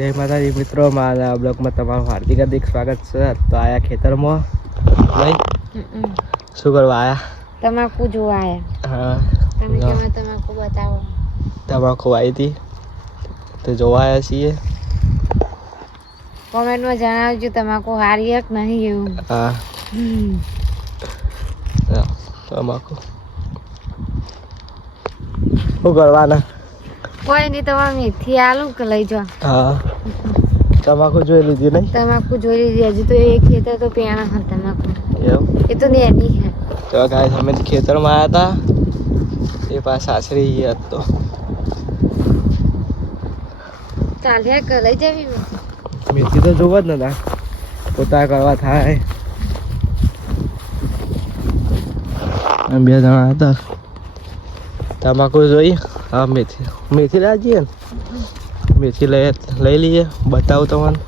જય માતાજી મિત્રો, મારા બ્લોગમાં તમારું હાર્દિક હાર્દિક સ્વાગત છે. તો આયા ખેતરમાં નહીં શું કરવા આયા? તમાકુ જોવા આયા. હા, તમે કેમાં તમાકુ બતાવો. તમાકુ આવી હતી તો જોવા આવ્યા છીએ. કોમેન્ટમાં જણાવજો તમાકુ હારી એક નહીં એવું. હા તમાકુ શું કરવાના? કોઈ નહીં, તમારે મેથી આલુ કે લઈ જાઓ. હા, તમાકુ જોઈ લીધી નહીં? તમાકુ જોઈ લીધી. હજુ તો એ ખેતર તો પેણા હા તમાકુ. એવું એ તો નેની હે. તો ગાઈસ અમે ખેતરમાં આવ્યા હતા, એ પાસ સાસરી ગયા તો ચાલ્યા કે લઈ જવી મેથી તો જોવા જ નતા, પોતા કરવા થાય. અમે બે જણા હતા, તમાકુ જોઈ. હા, મેથી લાવીએ ને, મેથી લઈ લઈએ. બતાવું તમને.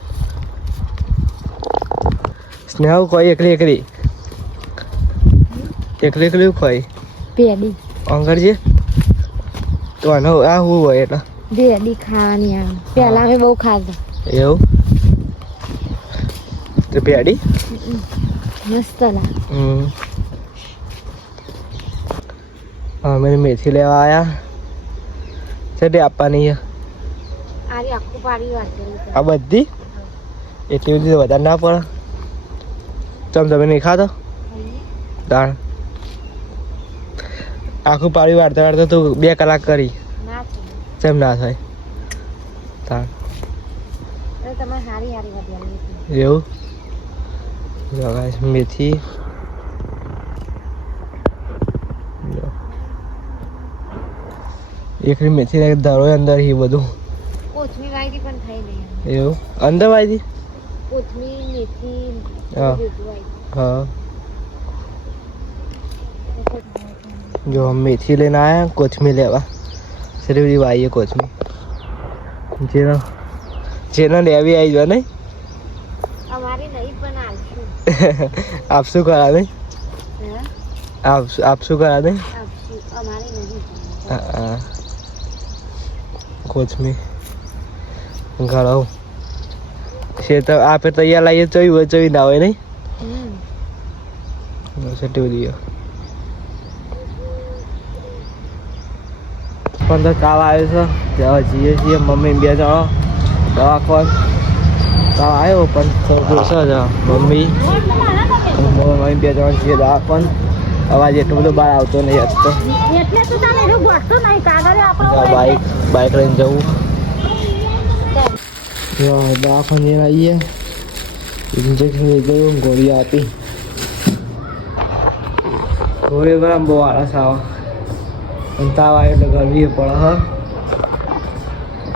સ્નેહ કોઈ એકલી એકલી ખોઈ પેડી અંગરજી તો આનો આ શું હોય? એટલે પેડી ખાવાની આવે. પહેલા અમે બહુ ખાતા. એવું તો પેડી મસ્ત લાગે. અમે મેથી લેવા આવ્યા છે. તે આપવાની છે આરી આખું પાડી વાટેલું. આ બધી એટલી બધી વધારે ના પડે. તમે નહીં ખાતો દાળ? આખું પાડી વાળતા વાળતા તું 2 કલાક કરી. ના કેમ ના થાય? તાણ તમારે હારી હારી વાટેલી. એવું મેથી એકલી મેથી ધારો અંદર એ બધું. કોથમી વાયદી પણ થઈ નહીં. એવું અંદર વાયદી? કોથમી મેથી હા હા. જો મેથી લઈને આવ્યા, કોથમી લેવા. સરી બધી વાઈએ કોથમી. જેનો લેવી આવી જાય નહીં. અમારી નહીં પણ આલશું. આપશું કરા નહીં? આપશું કરા નહીં? આપશું. અમારી નહીં. હા, કોથમી ઘણો છે તો આપે તૈયાર લાવીએ. ચોઈ ના હોય નહીં. સટી બધી પણ તો તાવ આવ્યો છે. ત્યાં જઈએ છીએ મમ્મી 2 જણા દવાખાન. તાવ આવ્યો પણ થોડું છે. મમ્મી 2 જણા છીએ દવાખાન. અવાજ એટલો બધો બહાર આવતો નહીં. બાઈક લઈને જવું. દવાખાને જઈને આવીએ. ઇન્જેક્શન લઈ ગયું, ગોળી આપી. ગોળી બરાબર બહુ આળસ આવે. તાવ આવે એટલે ગરમી પડે. હા,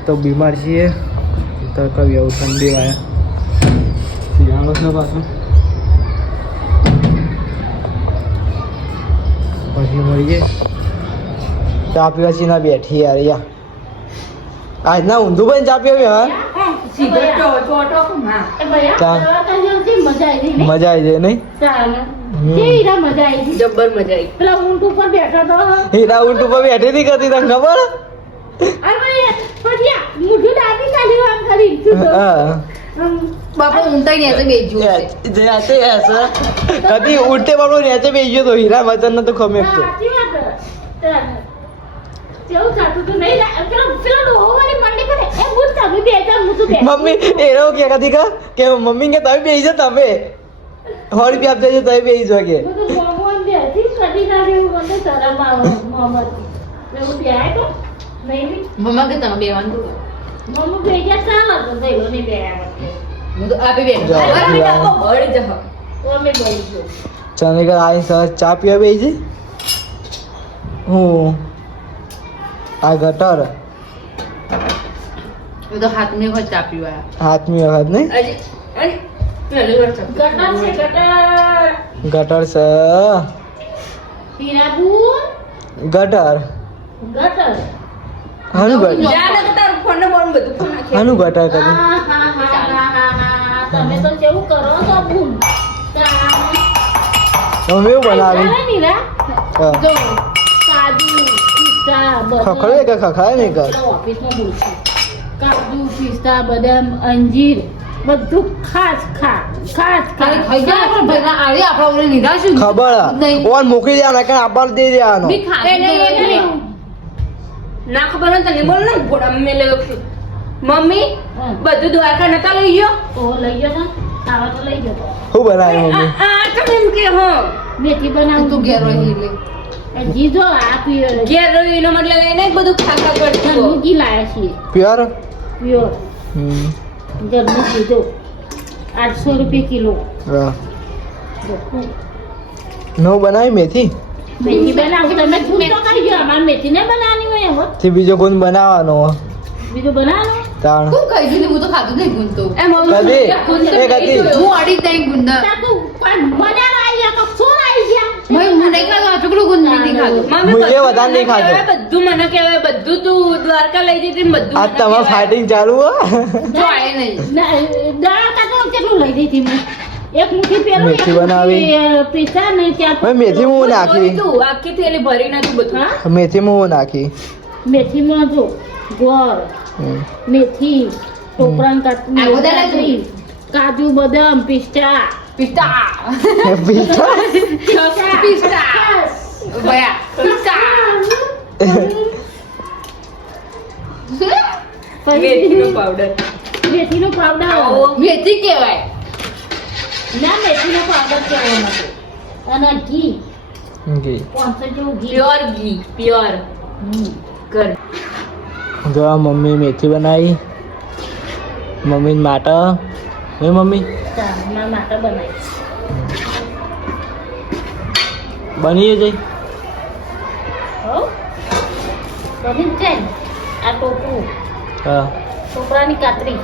તો બીમાર છીએ તો કવી આવું ઠંડી વાયા શિયાળો છે પાછું. પછી મળીએ. ચા પીવા છીએ બેઠી યાર. આજ ના ઊંધું પણ ચા પીવી. હા, મજા આવી જાય નહીં? હીરા ઊંટ ઉપર બેઠી હતી કરતી તને ખબર? કદી ઉઠે બાપડો નેચે બેસી તો હીરા વચન તો ખમે. મમ્મી એનો કે કદી કે મમ્મી કે તમે બેસી જાઓ, તમે 100 રૂપિયા આપજો તમે બેસી જાઓ કે. મમ્મા કે તમે બેવાનું મમ્મા બે ગયા ચાલો તો દઈલો ને બે હું તો આપી બે બળી જા અમે બળી જો ચનિકા આઈ સર ચા પીવા બેસી. હું આ ગટર હું તો હાથની વખત ચા પીવા. હાથની વખત નહીં? ગટર છે. હીરાબુન ગટર હાનું ગટર? હાનું ગટર કરી? તમે તો કેવું કરો છો બુન? તમે એવું બનાવી? જો કાજુ પિસ્તા ખખડે કે ખખાય નહીં કર? ઓફિસમાં બોલશું કાજુ પિસ્તા બદામ અંજીર બધું ખાસ ખાઈ જાય પણ ભેગા આવી આપણા ઓલે નિરાશ ખબર નહીં. ઓન મોકલી દેવાનો કે આપણ દે દેવાનો બી ખાધું નહીં. ના ખબર હોય તને બોલ ને ઘોડા મેં લઈ મમ્મી હા. બધું દ્વારકા નતા લઈ ગયો તો લઈ ગયો ને ખાવા તો લઈ ગયો શું બનાવ્યું મમ્મી આ તમે એમ કે હો મેથી બનાવું તું ઘેર રહી લે. જીજો આ પ્યોર ઘેર રહ્યું એનો મતલબ એને જ બધું ખાખા કરતું ઘરનું ઘી લાયા છીએ પ્યોર પ્યોર ઘરનું જીજો 800 રૂપિયા કિલો હા નો બનાવી મેથી મેથી બનાવું તમે ખુદ તો ખાઈ ગયો અમારે મેથી ને બનાવવાની હોય એમ તે બીજો કોણ બનાવવાનો બીજું બનાવો તાણ હું ખાઈ ગયું ને હું તો ખાધું નહીં ગુંદતો. એ મમ્મી કદી? ગુંદર એ કદી? નહીં જોયો. હું અડી જ નહીં ગુંદર. તાકુ પણ બનાવ આવી ગયા તો સોર આવી ગયા ભાઈ હું નહીં ખાધું આ છોકરું ગુંદ નહીં ખાધું. મમ્મી હું એ બધું વધારે નહીં મને ખાધો. કહેવાય, બધું મને કહેવાય બધું તું દ્વારકા લઈ જતી ને બધું આજ મને તમારે કહેવાય. ફાઇટિંગ ચાલુ હો જો આયે નહીં. દાળ તો કેટલું લઈ દીધી મેં એક મુઠ્ઠી પેલું મેથી બનાવી. પીસા ને ત્યાં હવે મેથી હું નાખી તું આખી થેલી ભરીને તું બધું હા મેથી હું નાખી મેથીમાં જો ગોળ હમ. મેથી ટોપરાન આ બધા કાજરી કાજુ બદામ પિસ્તા પિસ્તા. પીઠા? પિસ્તા. ભયા. પિસ્તા. મેથીનો પાવડર મેથીનો પાવડર આવો. મેથી કહેવાય. ના મેથીનો પાવડર કેવો નથી અને ઘી ઘી. 500 જેવું ઘી પ્યોર ઘી પ્યોર ઘર જો આ મમ્મી મેથી બનાવી મમ્મી માટે હે મમ્મી મારા માટે બનાવી બની જઈ હો બની જ જાય ને. આ ટોપરું હા ટોપરાની કાતરી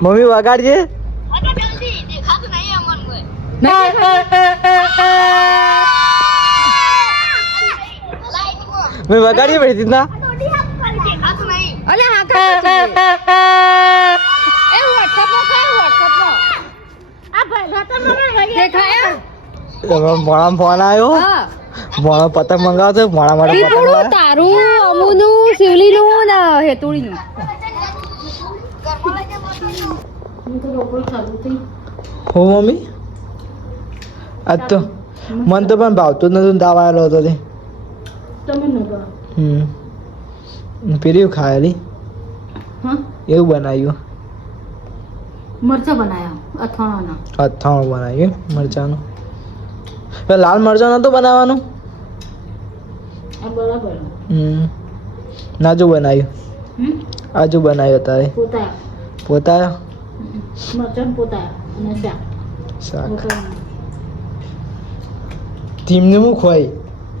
મમ્મી વગાડજે મેં વગાડી પડી હતી ના અલે હા કા એ WhatsApp માં આ ભાઈ તો મને દેખાય. ભણા ફોન આવ્યો હા. ભણા પતંગ મંગાવતો ભણા માટે પતંગ લાવ્યો. તારું અમુનું શિવલીનું ને હેતુડીનું. હું તો રોકડું ખાધું હતી હો મમ્મી આજ તો મન તો પણ ભાવતું જ નતું તાવ આવેલો હતો તે તમે ન ભાવ પેલી ખાયેલી હા એવું બનાવ્યું મરચા બનાયા અથાણાના અથાણું બનાવ્યું મરચાનું પેલા લાલ મરચાં નતું બનાવવાનું આ બરાબર નાજુ બનાવ્યું આજુ બનાવ્યું તારે પોતા પોતા મરચાં પોતા અને શાક શાક વટાણાનું. ધીમને હું ખવાય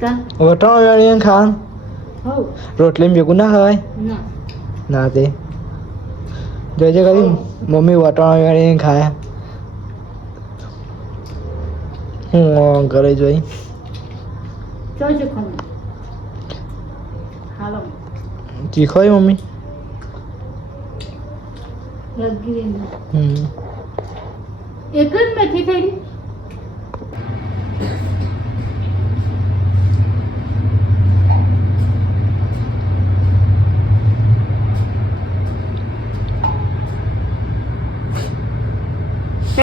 કા વટાણું વાળીને ખાવાનું હો રોટલી ભેગું ના ખવાય ના ના તે જોજે કરી મમ્મી વટાણા વાળીને ખાય હું ઘરે જોઈ ચોજો ખાનું હાલો ચીખોય મમ્મી લગી હમ એક જ મેથી થઈ